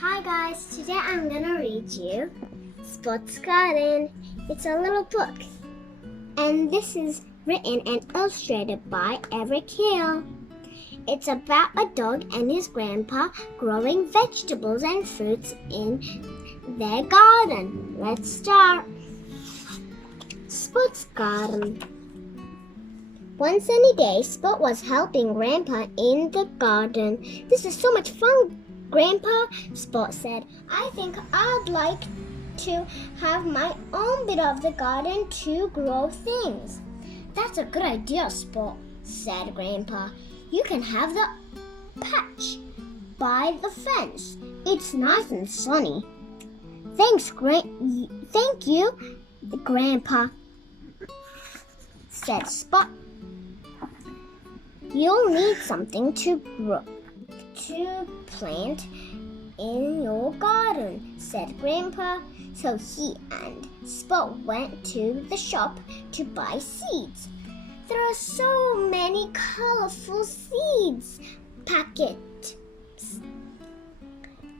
Hi guys, today I'm gonna read you Spot's Garden. It's a little book, and this is written and illustrated by Eric Hill. It's about a dog and his grandpa growing vegetables and fruits in their garden. Let's start. Spot's Garden. One sunny day, Spot was helping Grandpa in the garden. "This is so much fun, Grandpa," Spot said. "I think I'd like to have my own bit of the garden to grow things." "That's a good idea, Spot," said Grandpa. "You can have the patch by the fence. It's nice and sunny." Thank you, Grandpa," said Spot. "You'll need something to plant in your garden," said Grandpa. So he and Spot went to the shop to buy seeds. "There are so many colorful seeds packets,"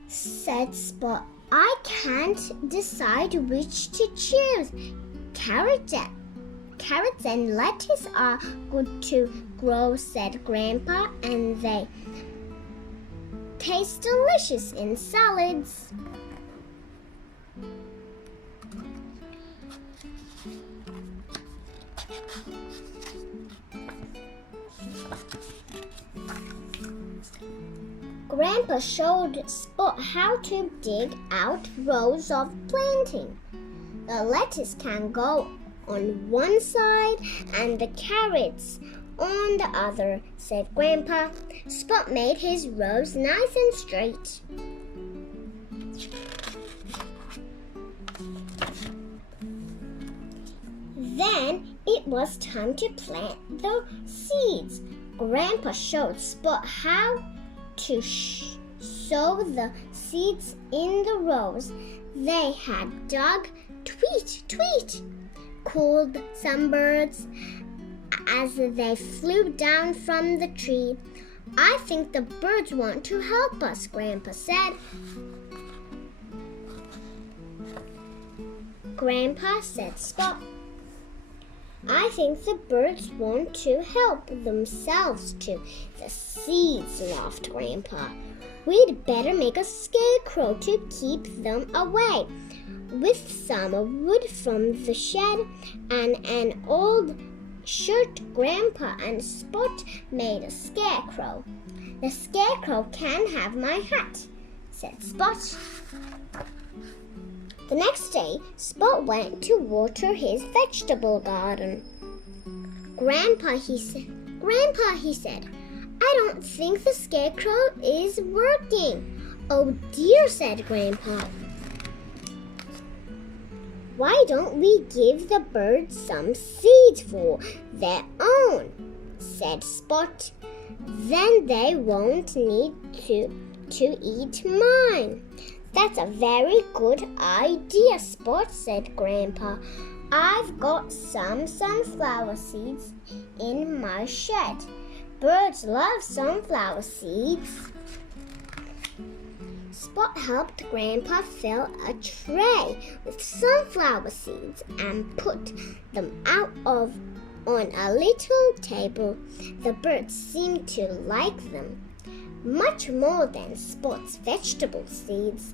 said Spot. "I can't decide which to choose. Carrots and lettuce are good to grow," said Grandpa, "and they taste delicious in salads." Grandpa showed Spot how to dig out rows of planting. "The lettuce can go on one side and the carrots on the other," said Grandpa. Spot made his rows nice and straight. Then it was time to plant the seeds. Grandpa showed Spot how to sow the seeds in the rows they had dug. "Tweet, tweet," called some birds as they flew down from the tree. "I think the birds want to help us," Grandpa said. "Grandpa," said Spot, "I think the birds want to help themselves too." "The seeds," laughed Grandpa. "We'd better make a scarecrow to keep them away." With some wood from the shed and an old shirt, Grandpa and Spot made a scarecrow. "The scarecrow can have my hat," said Spot. The next day, Spot went to water his vegetable garden. Grandpa, he said, "I don't think the scarecrow is working." "Oh dear," said Grandpa. "Why don't we give the birds some seeds for their own?" said Spot. "Then they won't need to eat mine." "That's a very good idea, Spot," said Grandpa. "I've got some sunflower seeds in my shed. Birds love sunflower seeds." Spot helped Grandpa fill a tray with sunflower seeds and put them out on a little table. The birds seemed to like them much more than Spot's vegetable seeds.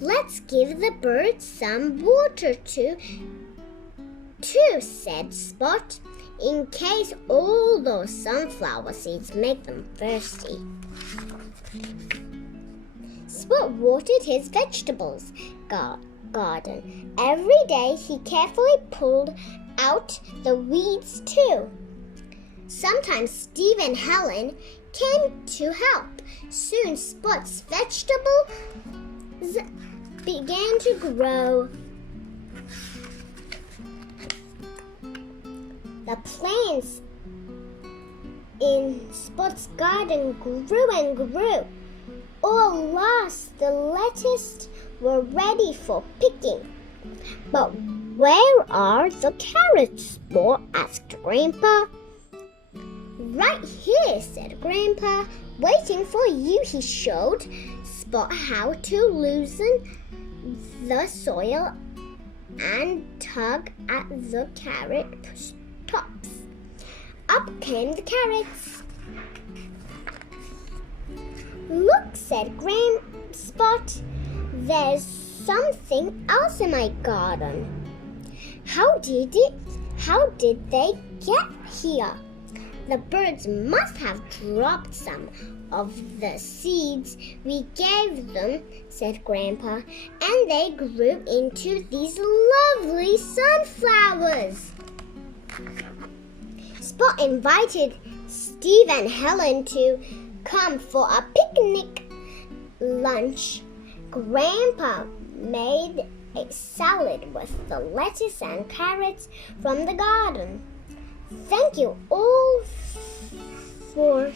"Let's give the birds some water too," said Spot, "in case all those sunflower seeds make them thirsty." Spot watered his vegetables garden. Every day he carefully pulled out the weeds too. Sometimes Steve and Helen came to help. Soon Spot's vegetables began to grow. The plants in Spot's garden grew and grew. At last, the lettuce were ready for picking. "But where are the carrots, Spot?" asked Grandpa. "Right here," said Grandpa. "Waiting for you," he showed Spot how to loosen the soil and tug at the carrot tops. Up came the carrots. "Look," said Spot, "there's something else in my garden. How did they get here?" "The birds must have dropped some of the seeds we gave them," said Grandpa, "and they grew into these lovely sunflowers." Spot invited Steve and Helen to come for a picnic lunch. Grandpa made a salad with the lettuce and carrots from the garden. "Thank you all for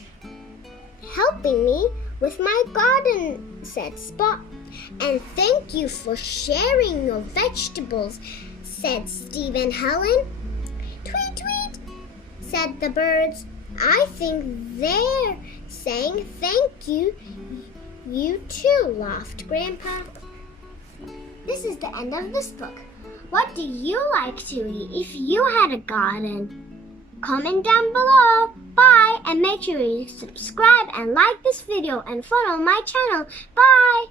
helping me with my garden," said Spot. "And thank you for sharing your vegetables," said Steve and Helen. "Tweet, tweet," said the birds. "I think they're saying thank you. You too," laughed Grandpa. This is the end of this book. What do you like to eat if you had a garden? Comment down below. Bye, and make sure you subscribe and like this video and follow my channel. Bye.